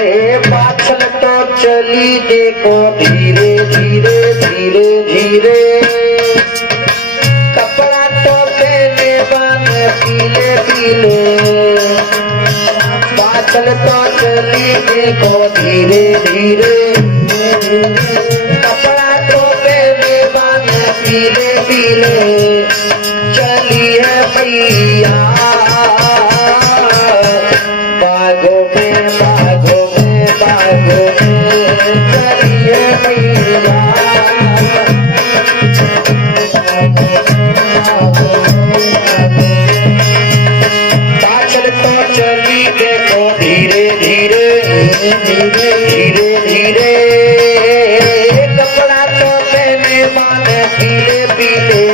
अरे पाछल तो चली देखो धीरे धीरे धीरे धीरे, कपड़ा तो पहने बन पीले पीले। पाछल तो चली देखो धीरे धीरे, कपड़ा तो पहने बन पीले पीले। चली है भैया बागों में बागों में बागों में, चली है भैया। पाछल तो चली देखो धीरे धीरे धीरे धीरे धीरे, कपड़ा तो पहने माने पीले पीले।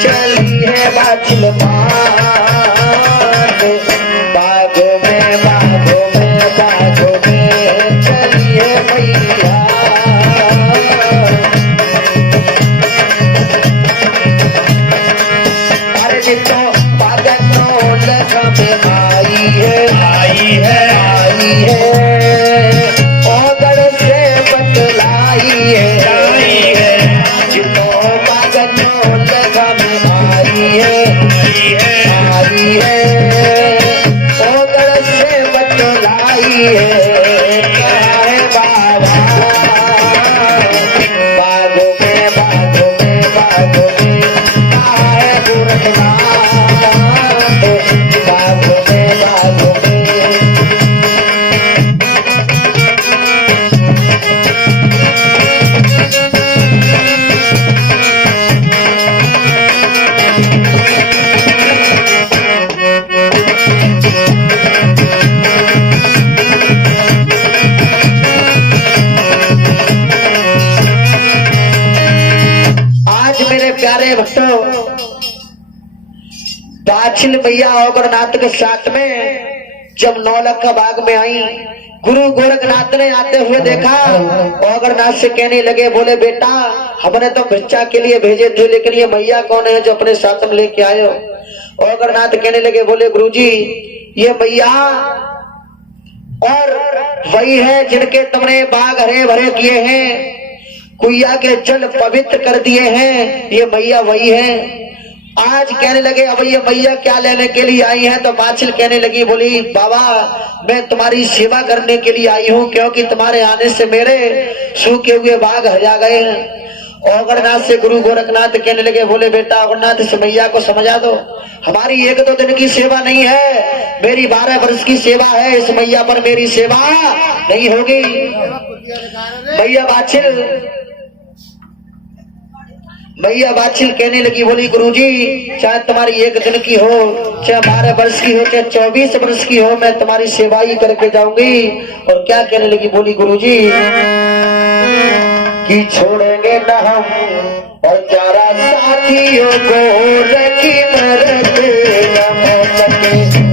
चली है बाछल बागों में बागों में बागों में, चली है भैया। अरे देखो बागन लग में आई है आई है आई है, ओगड़ से बतलाई है आई है। जितो बागन लग में आई है आई है, ओगड़ से बतलाई है। कहा है बाबा बागों में बागों में बागों में, कहा है गोरखनाथ बागों में बागों में। आज मेरे प्यारे भक्तों, पाछिल मैया ओगरनाथ के साथ में जब नौलखा बाग में आई, गुरु गोरखनाथ ने आते हुए देखा। ओगरनाथ से कहने लगे, बोले बेटा हमने तो भिक्षा के लिए भेजे थे, लेकिन ये मैया कौन है जो अपने साथ में लेके आए हो। ओगरनाथ कहने लगे, बोले गुरुजी ये मैया और वही है जिनके तुमने बाग हरे भरे किए हैं, कुइया के जल पवित्र कर दिए हैं, ये मैया वही है। आज कहने लगे अब ये मैया क्या लेने के लिए आई है। तो पाछिल कहने लगी, बोली बाबा मैं तुम्हारी सेवा करने के लिए आई हूँ, क्योंकि तुम्हारे आने से मेरे सूखे हुए बाग हरिया गए हैं। ओगरनाथ से गुरु गोरखनाथ कहने लगे, बोले बेटा ओगरनाथ इस मैया को समझा दो, हमारी एक दो दिन की सेवा नहीं है, मेरी 12 वर्ष की सेवा है। इस मैया पर मेरी सेवा नहीं होगी। मैया बाछिल कहने लगी, बोली गुरुजी चाहे तुम्हारी एक दिन की हो, चाहे 12 वर्ष की हो, चाहे 24 वर्ष की हो, मैं तुम्हारी सेवा ही करके जाऊंगी। और क्या कहने लगी, बोली गुरुजी कि छोड़ेंगे न हम और चारा साथियों को रखी मरते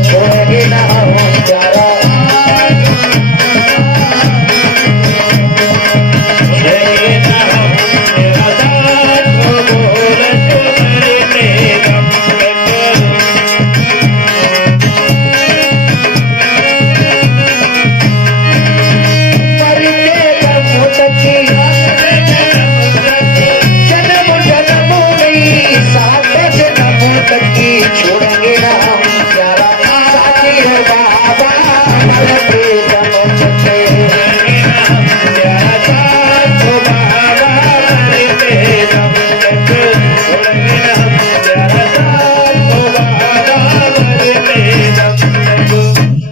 छोड़ेंगे न हम चारा छोड़ेंगे ना प्यारा साथी हो बाबा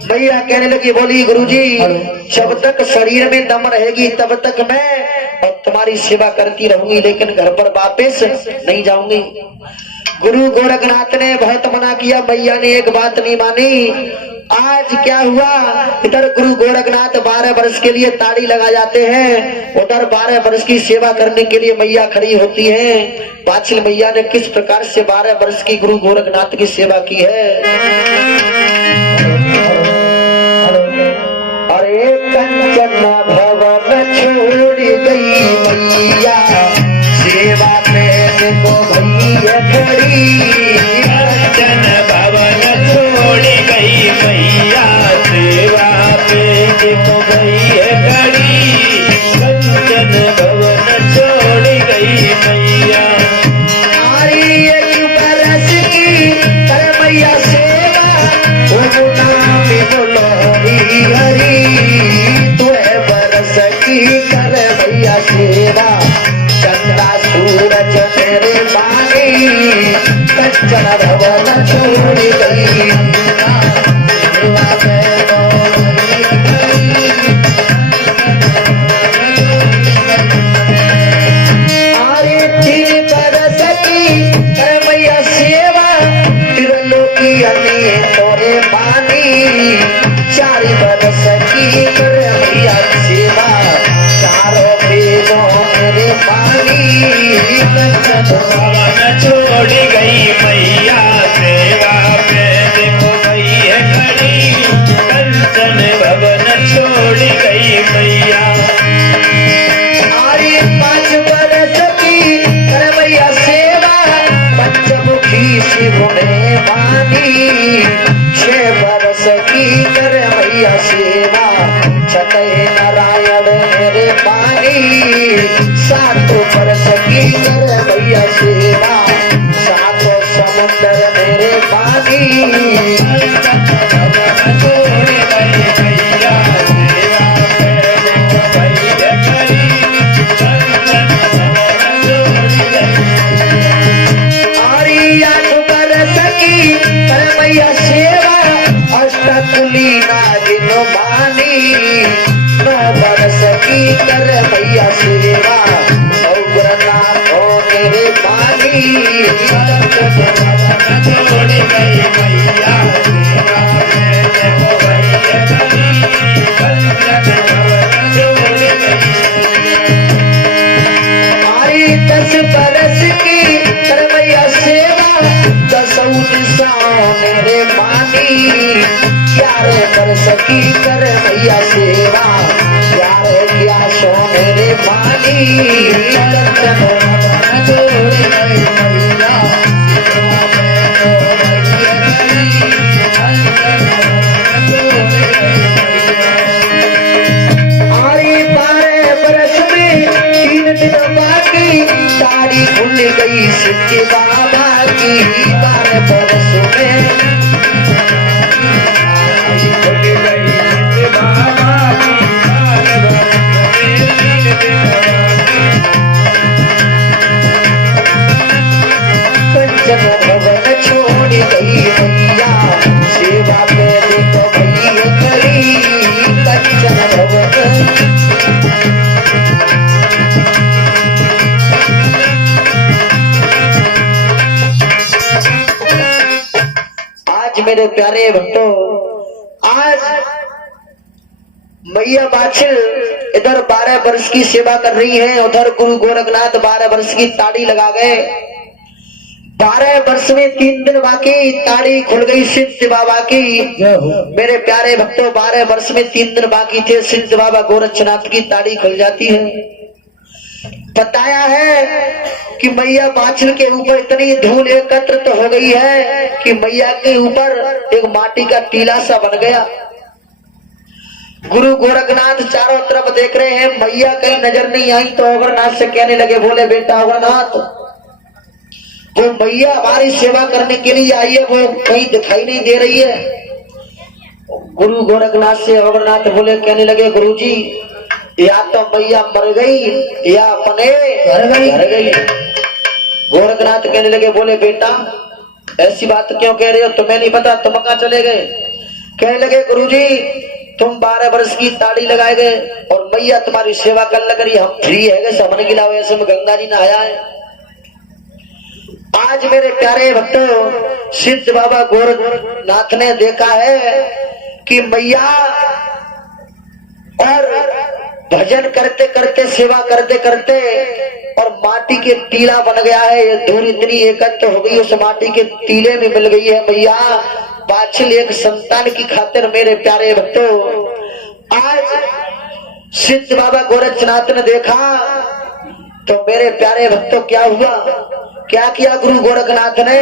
भैया कहने लगी, बोली गुरुजी जब तक शरीर में दम रहेगी तब तक मैं और तुम्हारी सेवा करती रहूंगी, लेकिन घर पर वापस नहीं जाऊंगी। गुरु गोरखनाथ ने बहुत मना किया, मैया ने एक बात नहीं मानी। आज क्या हुआ, इधर गुरु गोरखनाथ 12 वर्ष के लिए ताड़ी लगा जाते हैं, उधर 12 वर्ष की सेवा करने के लिए मैया खड़ी होती है। पाछिल मैया ने किस प्रकार से 12 वर्ष की गुरु गोरखनाथ की सेवा की है। अरे कंचन भवन छोड़ गई मैया, सेवा पे को भैया खड़ी। कंचन भवन छोड़ गई मैया, सेवा पे को भवन छोड़ गई मैया सेवा में देखो गई है खड़ी कंचन भवन छोड़ गई मैया आरी 5 बरस की कर मैया सेवा पंचमुखी शिव ने मानी 6 बरस की कर मैया सेवा छठे नारायण मेरे पानी 7 बरस की कर मैया सेवा 7 समुद्र मेरे पानी भवन छोड़ गई मैया सेवा में देखो गई है खड़ी कंचन भवन छोड़ गई आरी 8 बरस की कर मैया सेवा अष्टकुली नागिन मानी 9 बरस की कर मैया सेवा सौग्रनाथ मेरे पानी भवन छोड़ गई मैया सेवा में देखो गई है खड़ी कंचन भवन छोड़ गई आरी 10 बरस की कर मैया सेवा 10 दिशाओं मेरे मानी 11 बरस की कर मैया सेवा 11 सो मेरे मानी कंचन भवन छोड़ गई मैया सेवा में देखो गई है खड़ी कंचन भवन छोड़ गई आरी 12 बरस में 3 दिन बाकी दाढ़ी खुल गई सिद्धि बाबा की 12 बरस में कंचन भवन छोड़ गई मैया सेवा पे देखो भई खड़ी कंचन भवन आज मेरे प्यारे भक्तों आज मैया बाछिल इधर 12 वर्ष की सेवा कर रही हैं उधर गुरु गोरखनाथ 12 वर्ष की ताड़ी लगा गए 12 वर्ष में 3 दिन बाकी ताड़ी खुल गई सिद्ध बाबा की मेरे प्यारे भक्तों 12 वर्ष में 3 दिन बाकी थे सिद्ध बाबा गोरक्षनाथ की ताड़ी खुल जाती है बताया है कि मैया बाछिल के ऊपर इतनी धूल एकत्रित हो गई है कि मैया के ऊपर एक माटी का टीला सा बन गया गुरु गोरखनाथ चारों तरफ देख रहे हैं मैया कहीं नजर नहीं आई तो अगरनाथ से कहने लगे बोले बेटा अगरनाथ वो मैया हमारी सेवा करने के लिए आई है वो कहीं दिखाई नहीं दे रही है गुरु गोरखनाथ से अगरनाथ बोले कहने लगे गुरुजी या तो मैया मर गई या अपने घर गई गोरखनाथ कहने लगे बोले बेटा ऐसी बात क्यों कह रहे हो तुम्हें नहीं पता तुम कहाँ चले गए कहने लगे गुरुजी तुम 12 वर्ष की ताड़ी लगाए गए और मैया तुम्हारी सेवा करने लग रही हम फ्री है समझ गिला ऐसे में गंगा जी नहाया है आज मेरे प्यारे भक्तों सिद्ध बाबा गोरखनाथ ने देखा है कि मैया और भजन करते करते सेवा करते करते और माटी के टीला बन गया है ये धूल इतनी एकत्र हो गई उस माटी के टीले में मिल गई है मैया बाछिल एक संतान की खातिर मेरे प्यारे भक्तों आज सिद्ध बाबा गोरक्षनाथ ने देखा तो मेरे प्यारे भक्तों क्या हुआ क्या किया गुरु गोरखनाथ ने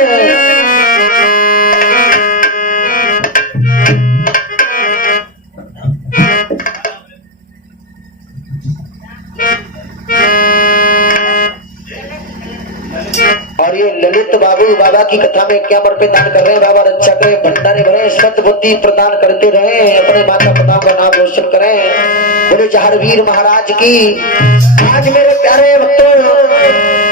और ये ललित बाबू बाबा की कथा में क्या मर पे दान कर रहे हैं बाबा रक्षा करे भंडारे भरे सद्बुद्धि प्रदान करते रहे अपने माता पिता का नाम रोशन करें बोले जहारवीर महाराज की आज मेरे प्यारे भक्तों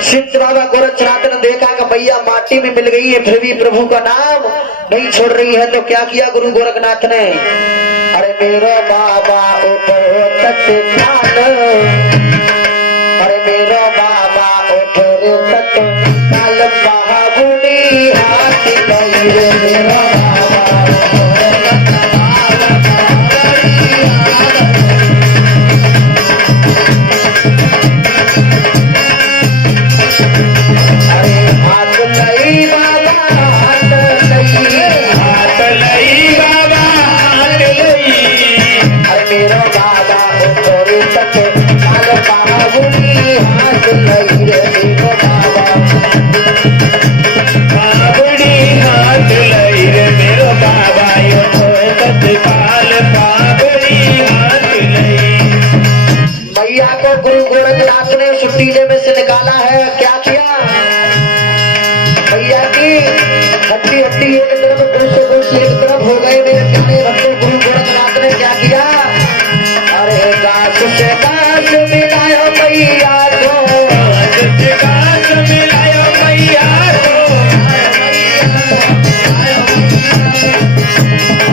सिद्ध बाबा गोरक्षनाथ ने देखा कि भैया माटी में मिल गई है फिर भी प्रभु का नाम नहीं छोड़ रही है तो क्या किया गुरु गोरखनाथ ने अरे मेरा बाबा अरे मेरा बाबा उठो काल पहाड़ी हाथ गई रे मेरा बाबा मेरो बाबा थोड़ी तक काल पागुड़ी हाथ लई रे मेरो बाबा पागुड़ी हाथ लई रे मेरो बाबा यो थोड़े तत्काल पागुड़ी हाथ लई। मैया को गुरु गोरखनाथ ने सुटीले में से निकाला है। क्या किया? मैया की हड्डी हड्डी एक तरफ कुर्सी एक तरफ हो गए। मेरे प्यारे भक्तों, गुरु गोरखनाथ ने क्या किया? अरे गाछ से गाछ मिलायो मैया को, गाछ से गाछ मिलायो मैया को,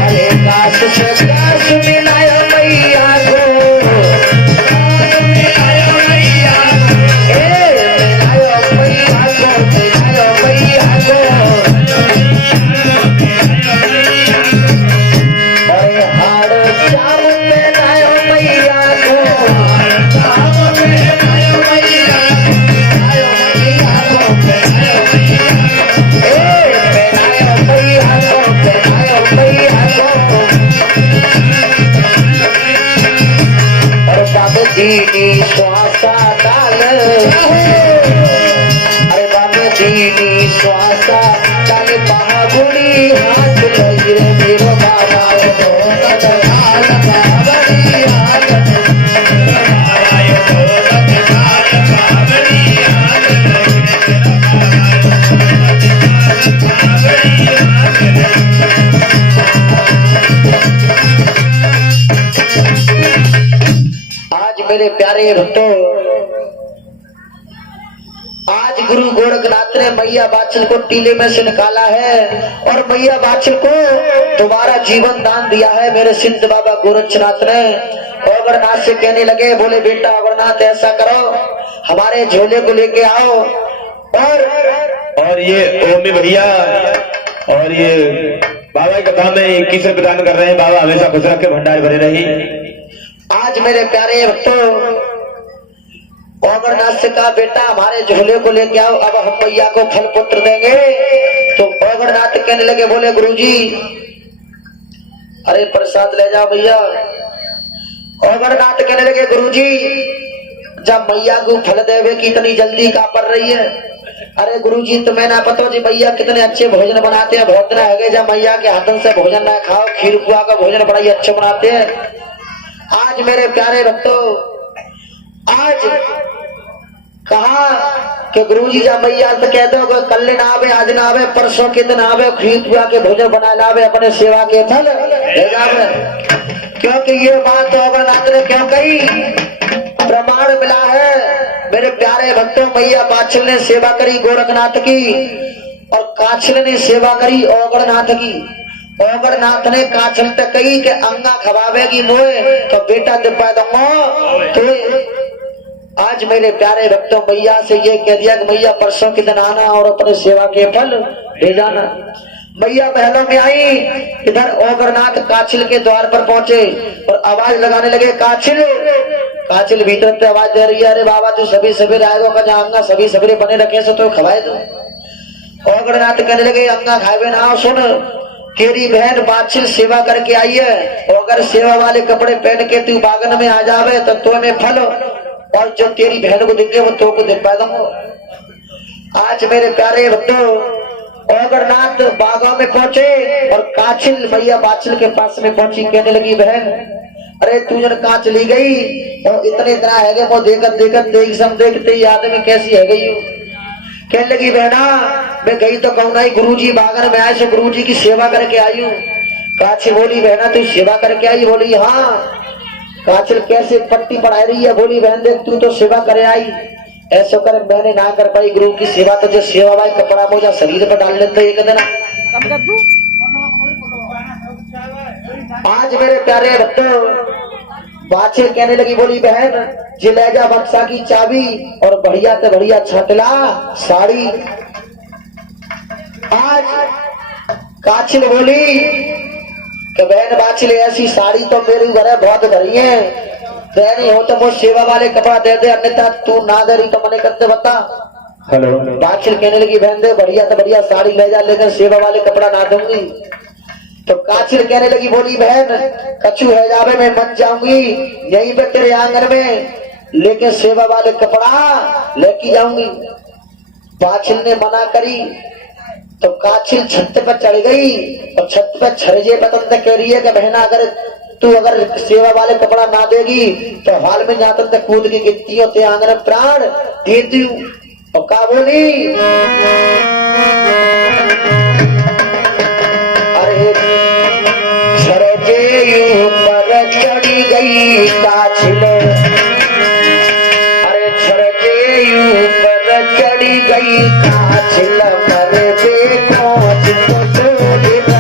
अरे गाछ से गाछ मिलायो मैया को, मिलायो मैया को, मिलायो मैया को, मिलायो मैया को। अरे हाड़ चाव मिलायो मैया को, चाव मिलायो मैया को, मिलायो मैया को, मिलायो मैया को, मिलायो मैया को। और बाबा दीनी श्वासा डाल, अरे बाबा दीनी श्वासा डाल पागुड़ी हाथ लई रे मेरो बाबा तत्काल पागुड़ी हाथ बाबा यो तत्काल पागुड़ी हाथ लई रे पागुड़ी हाथ लई। आज मेरे प्यारे भक्तों, आज गुरु गोरखनाथ ने मैया बाछल को टीले में से निकाला है और मैया बाछल को दोबारा जीवन दान दिया है मेरे सिंध बाबा गोरखनाथ ने। अमरनाथ से कहने लगे, बोले बेटा अमरनाथ ऐसा करो, हमारे झोले को लेके आओ और ये ओमी भैया और ये बाबा की कथा में 21 रुपये दान कर रहे हैं। बाबा हमेशा खुश रखे, भंडार भरे रही। आज मेरे प्यारे भक्तों, अमरनाथ से कहा बेटा हमारे झोले को लेके आओ, अब हम मैया को फल पुत्र देंगे। तो अमरनाथ कहने लगे, बोले गुरुजी अरे प्रसाद ले जाओ भैया। अमरनाथ कहने लगे, गुरुजी जब मैया को फल देवे की इतनी जल्दी का पड़ रही है? अरे गुरुजी तुम्हें ना पता जी मैया कितने अच्छे भोजन बनाते हैं। बहुत दिन है जब मैया के हाथों से भोजन ना खाओ, खीर पुआ का भोजन बड़ा ही अच्छा बनाते हैं। आज मेरे प्यारे भक्तों, आज कहा कि गुरुजी जब मैया से कहते हो कल ना आवे, आज ना आवे, परसों के दिन आवे, खीर पुआ के भोजन बना लावे, अपने सेवा के फल ले जावे। क्योंकि ये बात तो अमरनाथ ने क्यों कही? प्रमाण मिला है मेरे प्यारे भक्तों। मैया बाछल ने सेवा करी गोरखनाथ की और काछल ने सेवा करी अमरनाथ की। अमरनाथ ने काछल तक कही कि अंगा खवावेगी मोए तो बेटा दिपा दूंगा तो। आज मेरे प्यारे भक्तों, मैया से ये कह दिया कि मैया परसों के दिन आना और अपने सेवा के फल ले जाना। मैया महलों में आई, इधर अमरनाथ काछिल के द्वार पर पहुंचे और आवाज लगाने लगे, काछिल। काछिल भीतर से आवाज दे रही है, अरे बाबा तू सभी सवेरे आएगा का अंगा सभी सवेरे बने रखे से तो खवाए दो। अमरनाथ कहने लगे, अंगा खावे ना, सुन तेरी बहन बाछिल सेवा करके आई है, और अगर सेवा वाले कपड़े पहन के तू बागन में आ जावे तो तुम्हें फल और जो तेरी बहन को देंगे वो तो को दे पाएगा। आज मेरे प्यारे भक्तों, अमरनाथ बागों में पहुंचे और काछिल मैया बाछिल के पास में पहुंची। कहने लगी, बहन अरे तू जन कहाँ चली गई और इतने तरह है गए, वो देखत देखत देख सम देखते ही आदमी कैसी है गई। कहने लगी, बहना मैं गई तो कहूँ नहीं, गुरुजी बागन में आए से गुरुजी की सेवा करके आई हूँ। काछिल बोली, बहना तू सेवा करके आई? बोली हाँ। काछिल कैसे पट्टी पढ़ाई रही है? बोली बहन देख तू तो सेवा करे आई, ऐसा कर मैंने ना कर पाई गुरु की सेवा, तो जो सेवा भाई कपड़ा मोजा शरीर पर डाल लेते एक दिन। आज मेरे प्यारे भक्तों, बाछिल कहने लगी, बोली बहन जिलेजा बक्सा की चाबी और बढ़िया से बढ़िया छटला साड़ी। आज काछिल बोली कि बहन बाछिल ऐसी साड़ी तो मेरी घर बहुत धरी है, देनी हो तो वो सेवा वाले कपड़ा दे दे, अन्यथा तू ना दे रही तो मने करते बता। हेलो। बाछिल कहने लगी, बहन दे बढ़िया तो बढ़िया साड़ी ले जा, लेकिन सेवा वाले कपड़ा ना दूंगी। तो काचिल कहने लगी, बोली बहन कछु है जावे मैं मत जाऊंगी, यहीं पे तेरे आंगन में लेके सेवा वाले कपड़ा लेके जाऊंगी। काचिल ने मना करी तो काचिल छत पर चढ़ गई और छत पर छरजे बतन तक कह रही है कि बहना अगर सेवा वाले कपड़ा ना देगी तो हाल में जातन तक कूद के गिरती हो ते आंगन में प्राण देती हूँ। और का बोली, अरे छरजे ऊपर चढ़ी गई काचिल, अरे छरजे ऊपर चढ़ी गई काचिल, पर देखो जिसको डोल रही।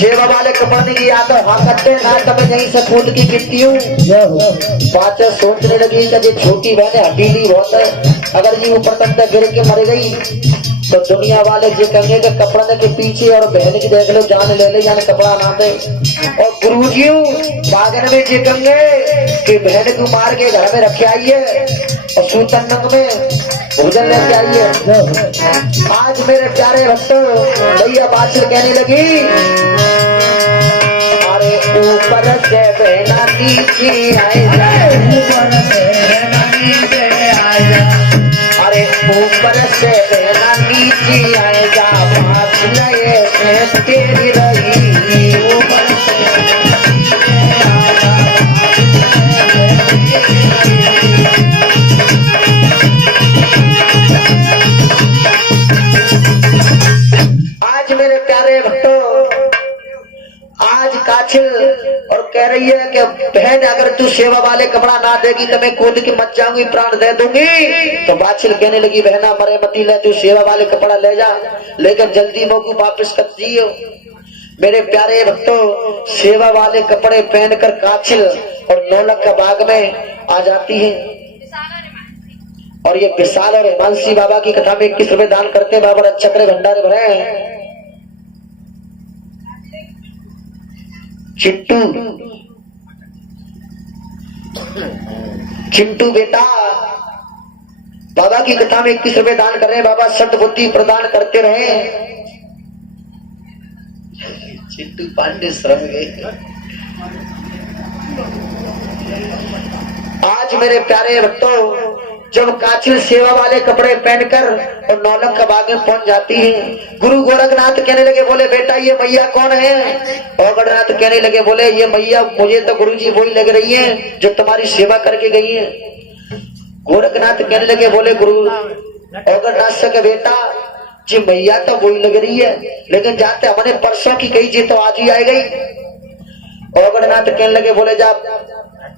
सेवा वाले कपड़े की या तो हाँ करते ना तो मैं यहीं से कूद की गिरती हूँ। बात सोचने लगी कि ये छोटी बहन हटीली बहुत है, अगर ये ऊपर तक गिर के मर गई तो दुनिया वाले ये कहेंगे कि कपड़े के पीछे और बहन की देख लो जान ले ले, जान कपड़ा ना दे। और गुरुजी बागन में ये कहेंगे कि बहन को मार के घर में रखे आइए और सूतन में भोजन लेके आइए। आज मेरे प्यारे भक्तों भैया बादशाह कहने लगी, अरे ऊपर से बहना नीचे आएगा, ऊपर से बहना नीचे आएगा, अरे ऊपर से बहना नीचे आएगा, बादशाह ये तेरी रही, ऊपर से काचिल और कह रही है कि बहन अगर तू सेवा वाले कपड़ा ना देगी तो मैं कूद के मत जाऊंगी, प्राण दे दूंगी। तो बादशाह कहने लगी, बहना मरे मती ले, तू सेवा वाले कपड़ा ले जा, लेकिन जल्दी मोकू वापस कर दियो। मेरे प्यारे भक्तों सेवा वाले कपड़े पहनकर काचिल और नौलख का बाग में आ जाती है। और ये विशाल और हिमांशी बाबा की कथा में 21 रुपए दान करते बाबा चक्र भंडारे भरे हैं। चिंटू बेटा बाबा की कथा में 21 रुपए दान कर रहे हैं, बाबा सद्बुद्धि प्रदान करते रहे। चिंटू पांडे श्रम गए। आज मेरे प्यारे भक्तों जब काचिल सेवा वाले कपड़े पहनकर और नौलख का बाग में पहुंच जाती है, गुरु गोरखनाथ कहने लगे, बोले बेटा ये मैया कौन है? और गणनाथ कहने लगे, बोले ये मैया मुझे तो गुरुजी वही लग रही है जो तुम्हारी सेवा करके गई है। गोरखनाथ कहने लगे, बोले गुरु गणनाथ से के बेटा जी मैया तो वही लग रही है, लेकिन जाते हमने परसों की कही जी तो आज ही आ गई। और गणनाथ कहने लगे, बोले जा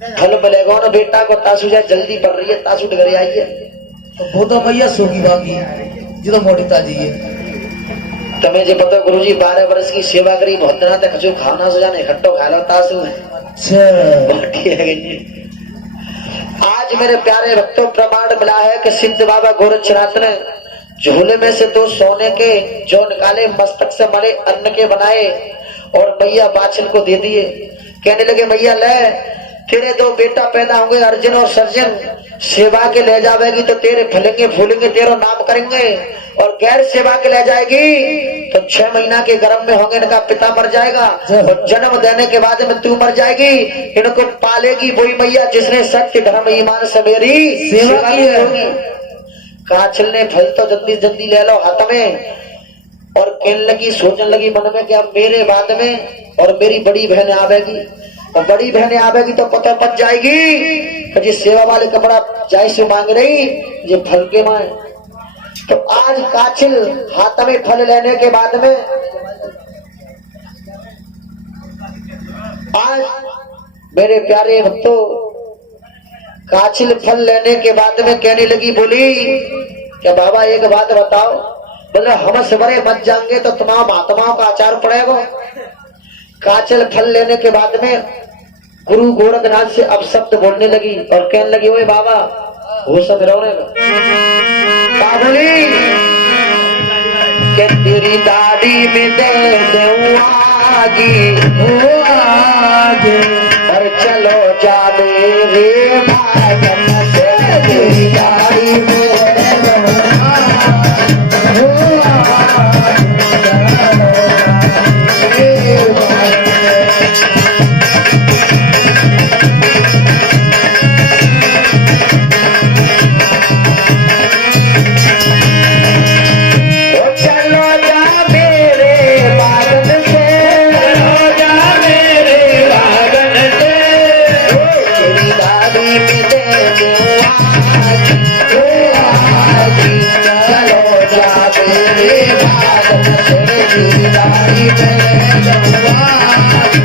फल मिलेगा ना बेटा को, तासु जाए जल्दी पड़ रही है, तासु डगरे आई है। तो वो तो मैया सोगी बाकी जी तो मोटी ताजी है। तमें जो पता गुरुजी 12 वर्ष की सेवा करी, बहुत दिना तक जो खाना सो जाने खट्टो खा लो तासु है। आज मेरे प्यारे भक्तों प्रमाण मिला है कि सिद्ध बाबा गोरक्षनाथ ने झोले में से 2 सोने के जो निकाले, मस्तक से मरे अन्न के बनाए और मैया बाछल को दे दिए। कहने लगे, मैया ले तेरे 2 बेटा पैदा होंगे, अर्जुन और सर्जन, सेवा के ले जावेगी तो तेरे फलेंगे फूलेंगे, तेरा नाम करेंगे। और गैर सेवा के ले जाएगी तो 6 महीना के गर्भ में होंगे, इनका पिता मर जाएगा और जन्म देने के बाद में तू मर जाएगी। इनको पालेगी वही मैया जिसने सत्य धर्म ईमान से मेरी सेवा की होगी। काचिल ने फल तो जल्दी जल्दी ले लो हाथ में और कहने लगी, सोचने लगी मन में कि अब मेरे बाद में और मेरी बड़ी बहन आवेगी, और बड़ी बहने आवेगी तो पता पच जाएगी कि जिस सेवा वाले कपड़ा जाय से मांग रही ये फल के माए। तो आज काचिल हाथ में फल लेने के बाद में आज मेरे प्यारे भक्तों काचिल फल लेने के बाद में कहने लगी, बोली क्या बाबा एक बात बताओ, बोले हम सवरे मत जाएंगे तो तमाम आत्माओं का आचार पड़ेगा। काचिल फल लेने के बाद में गुरु गोरखनाथ से अब शब्द बोलने लगी और कहने लगी, ओए बाबा वो सब रोने बोली कि के तेरी दाढ़ी में दे दूं आगी ओ आगे और चलो जाने रे भागन से तेरी दाढ़ी में दे दूं आगी। ओ आगे चलो जा मेरे बागन से, चलो जा मेरे बागन से, तेरी दाढ़ी में दे दूं आगी, आगी। चलो जा मेरे बागन से, तेरी दाढ़ी में दे दूं आगी,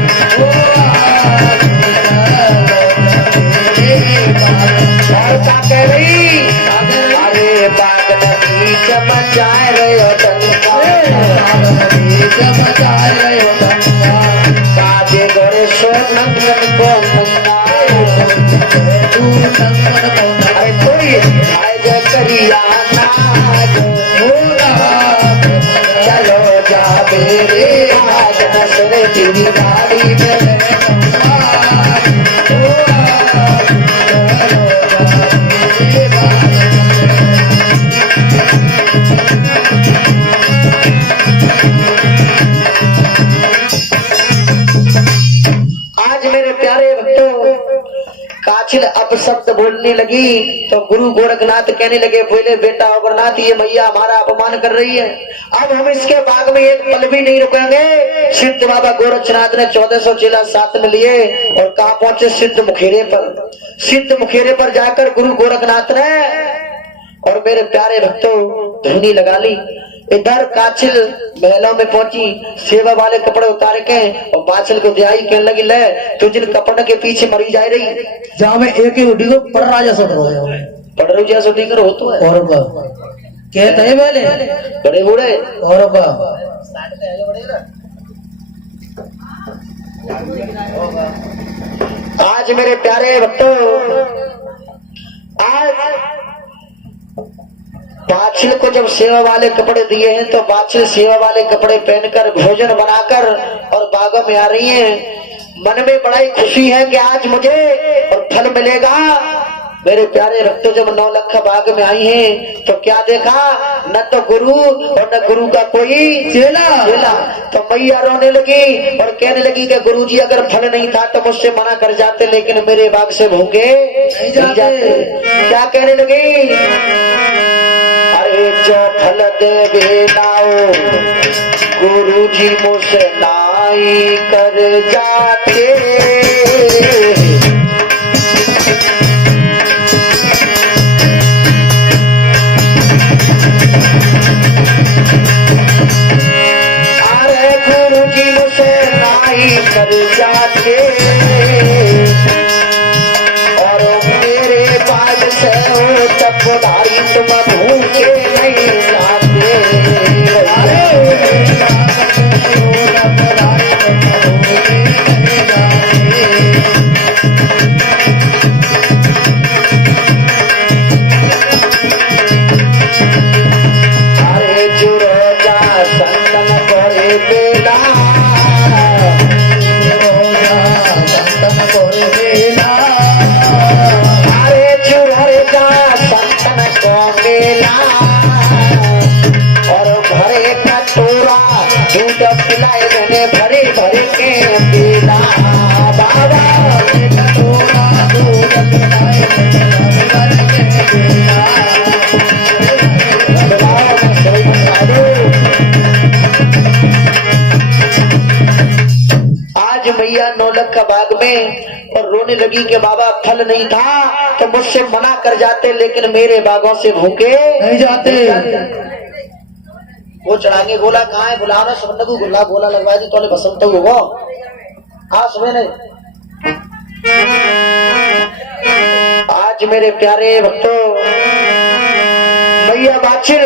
और क्या कह रही? अरे बागन बीच मचाए रहे हो डंका, बाजे गोरे सोनम को मंगा, अरे कोई आए जे करिया नाच, चलो जा मेरे बागन से, तेरी दाढ़ी में आज मेरे प्यारे भक्तों, काछिल अपशब्द बोलने लगी तो गुरु गोरखनाथ कहने लगे, बोले बेटा अमरनाथ, ये मैया हमारा अपमान कर रही है, अब हम इसके बाग में एक पल भी नहीं रुकेंगे। सिद्ध बाबा गोरखनाथ ने 1400 चेला साथ में लिए और कहा पहुंचे सिद्ध मुखेरे पर। सिद्ध मुखेरे पर जाकर गुरु गोरखनाथ ने और मेरे प्यारे भक्तों धुनी लगा ली। इधर काछिल महलों में पहुंची, सेवा वाले कपड़े उतार के और बाछिल को दिहाई कहने लगी, ले तू जिन कपड़ों के पीछे मरी जा रही, जहाँ में एक ही उड़ी को पड़ राजा सट रहा है पड़ रही जैसे टीकर हो तो है और का कहते हैं पहले बड़े बूढ़े और का आज मेरे प्यारे भक्तों, आज बाछिल को जब सेवा वाले कपड़े दिए हैं तो बाछिल सेवा वाले कपड़े पहनकर भोजन बनाकर और बागों में आ रही हैं। मन में बड़ा ही खुशी है कि आज मुझे और फल मिलेगा। मेरे प्यारे भक्तों जब 9 लख बाग में आई हैं तो क्या देखा, न तो गुरु और न गुरु का कोई चेला। तो मैया रोने लगी और कहने लगी कि गुरुजी अगर फल नहीं था तो मुझसे मना कर जाते, लेकिन मेरे बाग से भूखे नहीं जाते। क्या कहने लगी, अरे जो फल देवे नाओ गुरुजी मुझसे नाई कर जाते। अरे गुरुजी मुझसे नाई कर जाते और मेरे बाग से चपदारी तुम भूखे नहीं जाते। अरे जुरो जा संतन करे बेला, अरे जुरो जा संतन को मेला और भरे कटोरा दूध पिलाए मैंने भरे भरे के पीला। बाबा कटोरा दूध पिलाए आज मैया 9 लख का बाग में और रोने लगी कि बाबा फल नहीं था तो मुझसे मना कर जाते, लेकिन मेरे बागों से भूखे नहीं जाते। वो चढ़ागे गोला कहाँ है, बुलाना सुबह को गोला गोला लगवा दी तो बसंत होगा। हाँ सुबह नहीं। आज मेरे प्यारे भक्तों, मैया बाछिल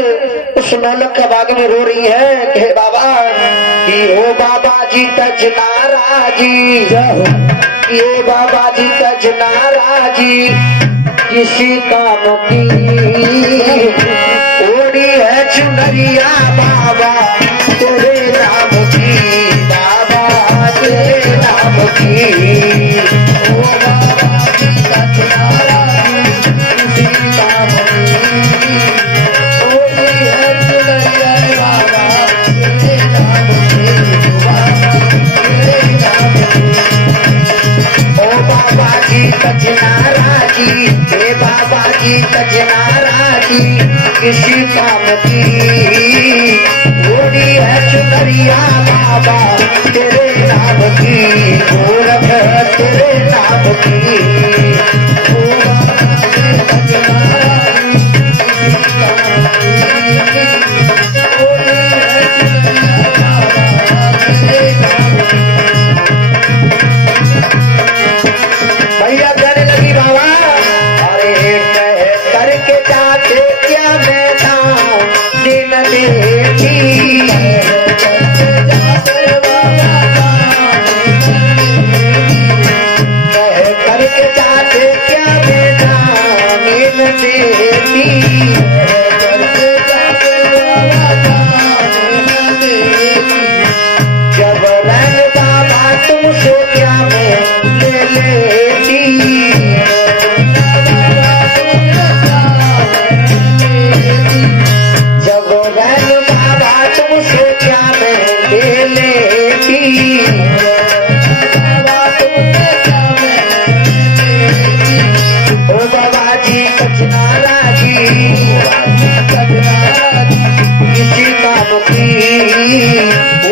उस 9 लख का बाग में रो रही है कि हे बाबा, कि ओ बाबा जी तज नाराजी, ये बाबा जी तज नाराजी, किसी काम की ओड़ी है चुनरिया बाबा तेरे नाम की, बाबा तेरे नाम की। ओ बाबा जी सचनारा किसी काम की, ओली है चुनरिया बाबा तेरे नाम की, बाबा तेरे नाम की। ओ बाबा जी सचनारा जी, हे बाबा जी सचनारा जी किसी काम की, गोरी है चुनरिया बाबा तेरे नाम की, गोरख है तेरे नाम की। ओ बाबा जी सचनारा जी किसी काम की, गोरी है चुनरिया बाबा तेरे नाम की। भैया कहने लगी बाबा, अरे कह करके जाते क्या मैं था दिन देखी, कह करके जाते क्या मैं था दिन देखी, जब रैन बाबा तुमसे क्या मैं ले लेती, जब रैन बाबा तुमसे क्या मैं ले लेती, ओ बाबा जी सचनारा जी किसी काम की,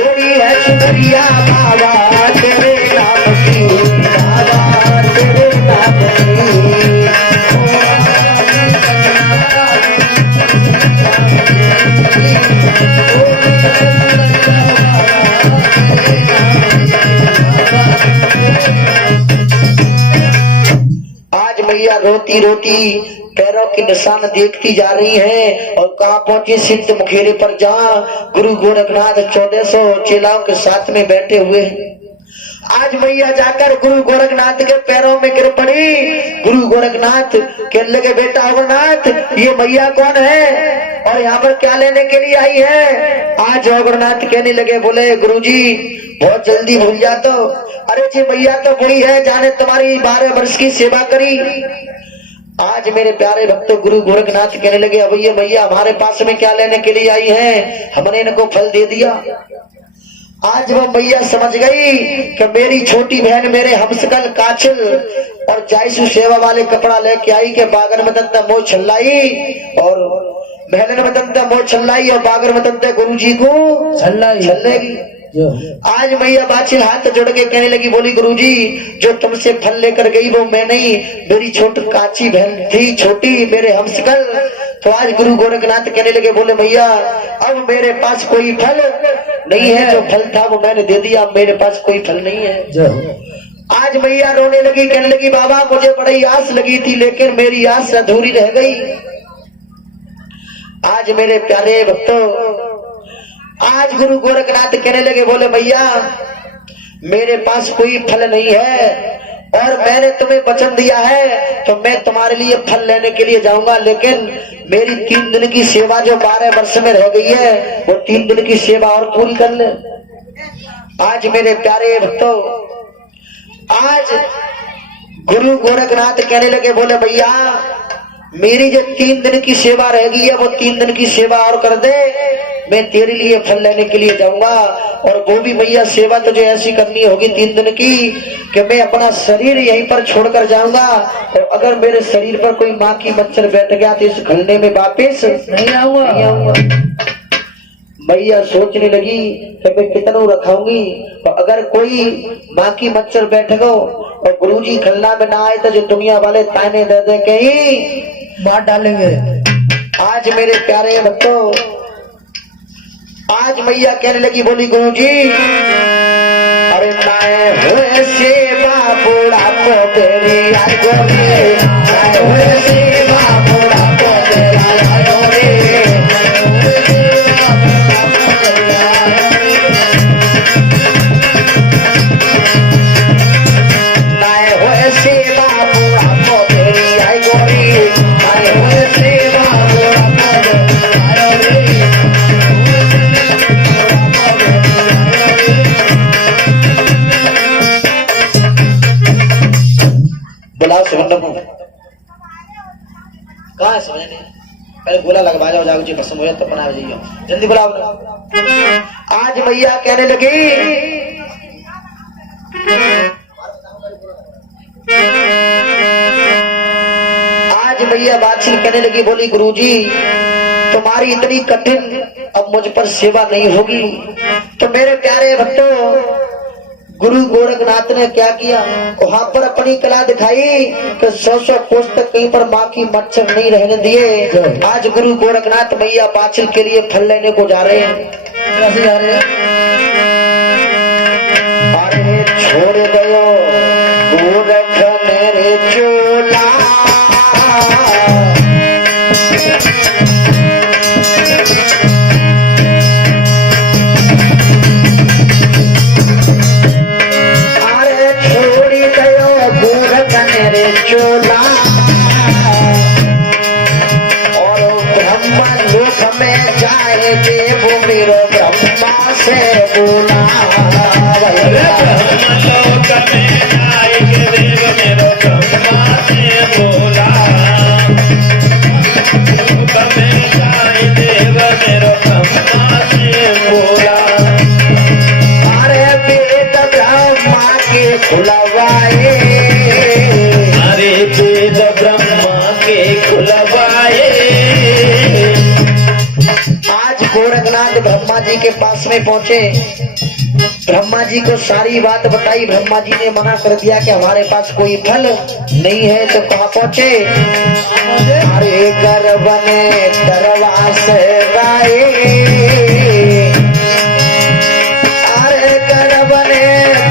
ओरी है चुनरिया बाबा तेरे नाम की, बाबा तेरे नाम की। ओ बाबा जी सचनारा जी किसी काम की, ओरी है चुनरिया बाबा तेरे नाम की। आज मैया रोती रोती पैरों के निशान देखती जा रही है और कहाँ पहुंची, सिद्ध मुखेरे पर जहाँ गुरु गोरखनाथ 1400 चेलाओं के साथ में बैठे हुए हैं। आज मैया जाकर गुरु गोरखनाथ के पैरों में गिर पड़ी। गुरु गोरखनाथ कहने लगे, बेटा अमरनाथ ये मैया कौन है और यहाँ पर क्या लेने के लिए आई है? आज अमरनाथ कहने लगे, बोले गुरुजी बहुत जल्दी भूल जा तो, अरे जी मैया तो बुढ़ी है, जाने तुम्हारी 12 वर्ष की सेवा करी। आज मेरे प्यारे भक्त गुरु गोरखनाथ कहने लगे, अब ये मैया हमारे पास में क्या लेने के लिए आई है, हमने इनको फल दे दिया। आज वो मैया समझ गई कि मेरी छोटी बहन मेरे हमसकल काछिल और जायसु सेवा वाले कपड़ा लेके आई के बागर में दंता मोह छल्लाई और बहन में दंता मोह छल्लाई और बागर में दंता गुरु जी को छल्लेगी। आज मैया बाछिल हाथ जोड़ के कहने लगी, बोली गुरुजी जो तुमसे फल लेकर गई वो मैं नहीं, मेरी छोटी काची बहन थी छोटी मेरे हमसकल। तो आज गुरु गोरखनाथ कहने लगे, बोले मैया अब मेरे पास कोई फल नहीं है, जो फल था वो मैंने दे दिया, अब मेरे पास कोई फल नहीं है। आज मैया रोने लगी, कहने लगी, बाबा मुझे बड़ी आस लगी थी लेकिन मेरी आस अधूरी रह गई। आज मेरे प्यारे भक्तों, आज गुरु गोरखनाथ कहने लगे, बोले भैया मेरे पास कोई फल नहीं है और मैंने तुम्हें वचन दिया है तो मैं तुम्हारे लिए फल लेने के लिए जाऊंगा, लेकिन मेरी 3 दिन की सेवा जो 12 वर्ष में रह गई है वो 3 दिन की सेवा और पूरी कर ले। आज मेरे प्यारे भक्तों, आज गुरु गोरखनाथ कहने लगे, बोले भैया मेरी जो 3 दिन की सेवा रह गई है वो 3 दिन की सेवा और कर दे, मैं तेरे लिए फल लेने के लिए जाऊंगा। और वो भी भैया सेवा तुझे ऐसी करनी होगी 3 दिन की कि मैं अपना शरीर यहीं पर छोड़कर जाऊंगा और अगर मेरे शरीर पर कोई माँ की मच्छर बैठ गया तो इस खलने में वापिस नहीं आऊंगा। भैया सोचने लगी कि मैं कितना रखाऊंगी, तो अगर कोई माँ की मच्छर बैठ गो और गुरुजी खलना में ना आए तो जो दुनिया वाले ताने दे दे के ही मार डालेंगे। आज मेरे प्यारे भक्तों, आज मैया कहने लगी, बोली गुरुजी अरे नाए हुए सेवा बुढ़ापो तेरी आई गोरे, नाए हुए सेवा बुढ़ापो तेरी आई गोरे, नाए हुए सेवा बुढ़ापो तेरी आई गोरी, नाए हुए सेवा बुढ़ापो तेरी आई गोरी। कहा सुन को कहा है समझ नहीं पहले गोला लगवा जाओ जाओ जी भस्म हो जाए तो बना जाइए जल्दी बुलाओ ना। आज मैया कहने लगी आज मैया बातचीत कहने लगी बोली गुरुजी तुम्हारी इतनी कठिन अब मुझ पर सेवा नहीं होगी। तो मेरे प्यारे भक्तों गुरु गोरखनाथ ने क्या किया वहां पर अपनी कला दिखाई कि 100 कोस तक कहीं पर माँ की मच्छर नहीं रहने दिए। आज गुरु गोरखनाथ मैया बाछिल के लिए फल लेने को जा रहे हैं। कैसे जा रहे हैं? अरे छोड़ दो गोरख मेरे चोला चोला और ब्रह्मा लोक में जाए देव मेरो ब्रह्मा से बोला लोक में जाए देव मेरो ब्रह्मा से बोला लोक में जाए देव मेरो ब्रह्मा से बोला। अरे वेद ब्रह्मा के खुलवाए वेद ब्रह्मा के खुलवाए। आज गोरखनाथ ब्रह्मा जी के पास में पहुंचे। ब्रह्मा जी को सारी बात बताई। ब्रह्मा जी ने मना कर दिया कि हमारे पास कोई फल नहीं है। तो कहाँ पहुंचे? अरे गर्भ ने दरवास गाए अरे गर्भ ने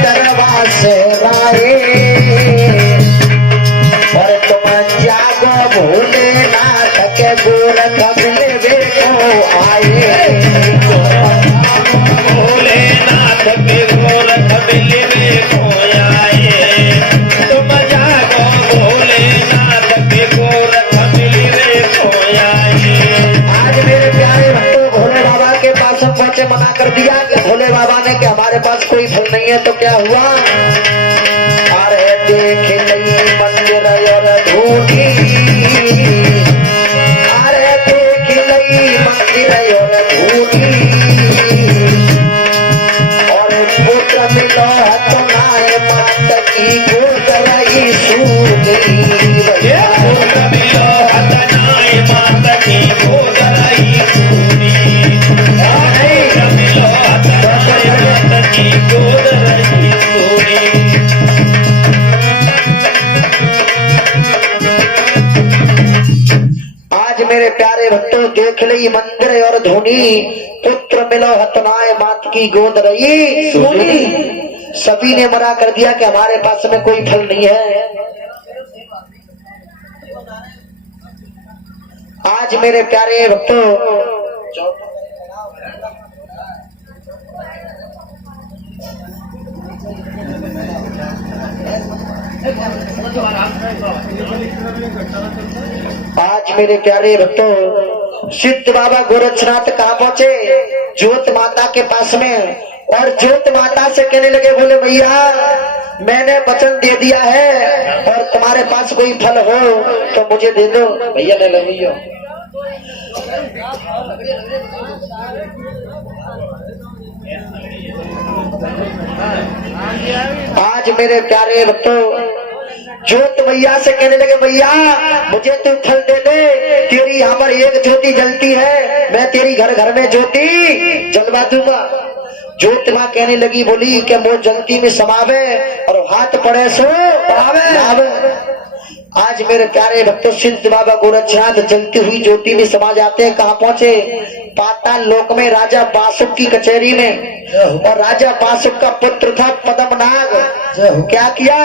दरवास गाए और तुम जागो भोलेनाथ के गोरख मिलवे को आए। भोलेनाथ के गोरख मिलवे को आए। तुम जागो भोलेनाथ के गोरख मिलवे को आए। आज मेरे प्यारे भक्तों भोले बाबा के पास हम पहुंचे। मना कर दिया कि भोले बाबा ने कि हमारे पास कोई फल नहीं है। तो क्या हुआ? अरे देख नहीं मंदिर और ढूंढी अरे देख नहीं मंदिर और ढूंढी और पुत्र मिलो तुम्हारे मात की गोद रही सूनी पुत्र मिलो हतनाए माता की गोद रही सूनी। पुत्र मिलो हतनाए माता की गोद रही सूनी। आज मेरे प्यारे भक्तों देख ली मंदिर और धोनी पुत्र मिलो हतनाए मात की गोद रही सोनी। सभी ने मना कर दिया कि हमारे पास में कोई फल नहीं है। आज मेरे प्यारे भक्तों आज मेरे प्यारे भक्तों सिद्ध बाबा गोरक्षनाथ कहाँ पहुंचे? ज्योत माता के पास में। और ज्योत माता से कहने लगे बोले भैया मैंने वचन दे दिया है और तुम्हारे पास कोई फल हो तो मुझे दे दो। भैया ले लो भैया। आज मेरे प्यारे भक्तों ज्योत मैया से कहने लगे भैया मुझे तू फल दे दे। तेरी यहाँ पर एक ज्योति जलती है मैं तेरी घर घर में ज्योति जलवा दूंगा। ज्योत माँ कहने लगी बोली कि मोह जलती में समावे और हाथ पड़े सो पावे। आज मेरे प्यारे भक्तों सिद्ध बाबा गोरक्षनाथ जलती हुई ज्योति में समा जाते हैं। कहाँ पहुंचे? पाताल लोक में राजा बासुक की कचहरी में। और राजा बासुक का पुत्र था पद्मनाग। क्या किया?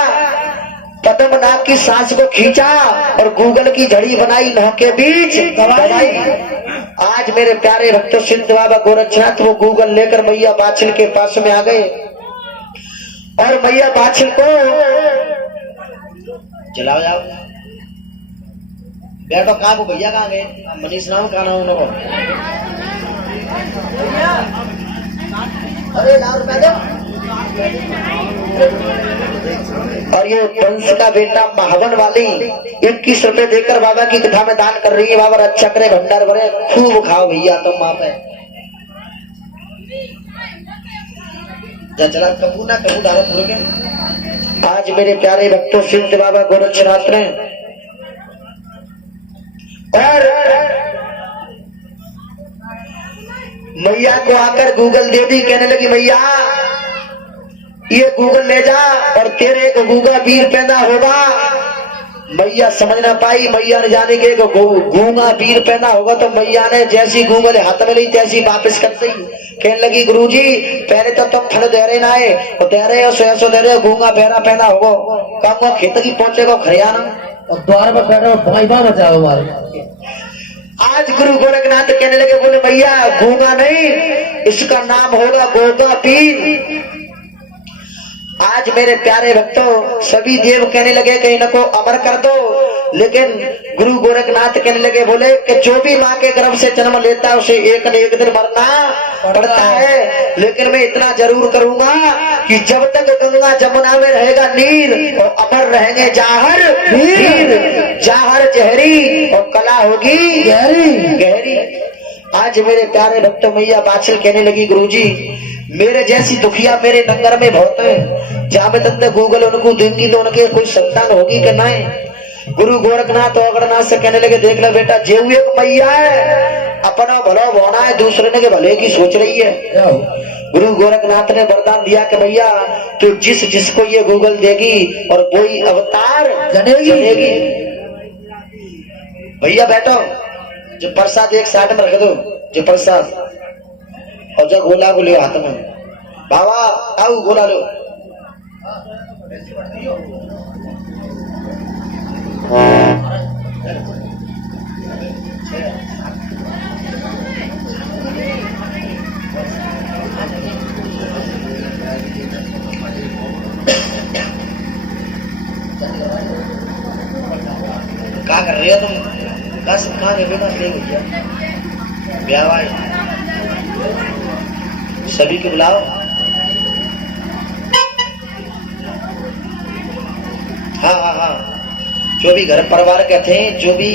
पद्मनाग की सांस को खींचा और गूगल की झड़ी बनाई नौ के बीच दबाई। आज मेरे प्यारे भक्तों सिद्ध बाबा गोरक्षनाथ वो गूगल लेकर मैया बाछिल के पास में आ गए और मैया बाछिल को चलाओ जाओ बैठो। कहाँ को भैया कहाँ गए? मनीष नाम कहा नाम उनको। अरे ₹1,000 दो। और और ये वंश का बेटा महावन वाली 21 रुपए देकर बाबा की कथा में दान कर रही है। बाबा अच्छा करे, भंडार भरे, खूब खाओ भैया तुम वहां पे। चला कबू ना कबू डालो पूरे के। आज मेरे प्यारे भक्तों सिद्ध बाबा गोरक्षनाथ ने और मैया को आकर गूगल दे दी, कहने लगी मैया ये गूगल ले जा और तेरे को गूंगा वीर पैदा होगा। मैया समझ ना पाई, मैया ने जाने के गूंगा वीर पैदा होगा तो मैया ने जैसी गूगल हाथ में ली तैसी वापस कर दी। कहने लगी गुरुजी पहले तो तुम फल दे रहे ना है तो दे रहे हो, सो दे रहे हो, गूंगा बहरा पैदा होगा। कहूंगा खेत की पहुंचेगा खरियाना और द्वार में बैठो भाई बा बचाओ हमारे। आज गुरु गोरखनाथ कहने लगे, बोले भैया गूंगा नहीं, इसका नाम होगा गोगा पीर। आज मेरे प्यारे भक्तों सभी देव कहने लगे कि इनको अमर कर दो, लेकिन गुरु गोरखनाथ कहने लगे, बोले कि जो भी माँ के गर्भ से जन्म लेता है उसे एक न एक दिन मरना पड़ता है, लेकिन मैं इतना जरूर करूंगा कि जब तक गंगा जमुना में रहेगा नीर और अमर रहेंगे जाहर नीर, जाहर जहरी और कला होगी गहरी। आज मेरे प्यारे भक्त मैया बाछल कहने लगी, गुरुजी मेरे जैसी दुखिया मेरे नंगर में बहुत है, जहाँ में तक गूगल उनको देंगी तो उनके कोई संतान होगी कि नहीं। गुरु गोरखनाथ अगरनाथ से कहने लगे, देख लो बेटा जेऊ एक मैया है, अपना भला होना है, दूसरे ने के भले की सोच रही है। गुरु गोरखनाथ ने वरदान दिया कि भैया तो जिसको ये गूगल देगी और कोई अवतार जनेगी। भैया बैठो, जो प्रसाद एक साइड में रख दो, जो प्रसाद और जो गोला को लियो हाथ में। बाबा आओ गोला लो। क्या कर रही हो तुम? बस कहाँ गए बेटा? ले भैया ब्याह भाई सभी को बुलाओ। हाँ हाँ हाँ, जो भी घर परिवार के थे, जो भी